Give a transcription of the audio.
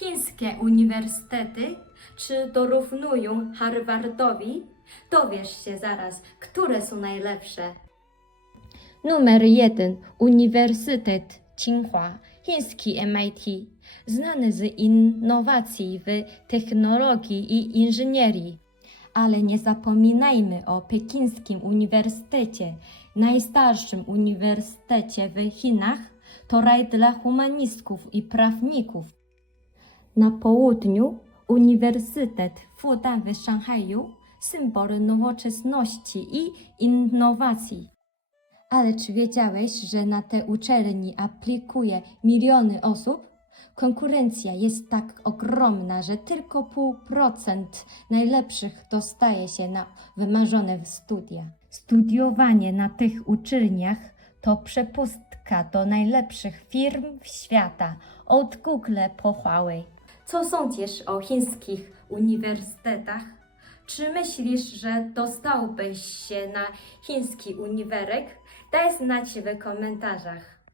chińskie uniwersytety, czy dorównują Harvardowi? Dowiesz się zaraz, które są najlepsze. Numer jeden. Uniwersytet Tsinghua, chiński MIT, znany z innowacji w technologii i inżynierii. Ale nie zapominajmy o Pekińskim Uniwersytecie, najstarszym uniwersytecie w Chinach. To raj dla humanistów i prawników. Na południu Uniwersytet Fudan w Szanghaju, symbol nowoczesności i innowacji. Ale czy wiedziałeś, że na te uczelni aplikuje miliony osób? Konkurencja jest tak ogromna, że tylko pół procent najlepszych dostaje się na wymarzone studia. Studiowanie na tych uczelniach to przepustka do najlepszych firm świata, od Google po Huawei. Co sądzisz o chińskich uniwersytetach? Czy myślisz, że dostałbyś się na chiński uniwersytet? Daj znać w komentarzach.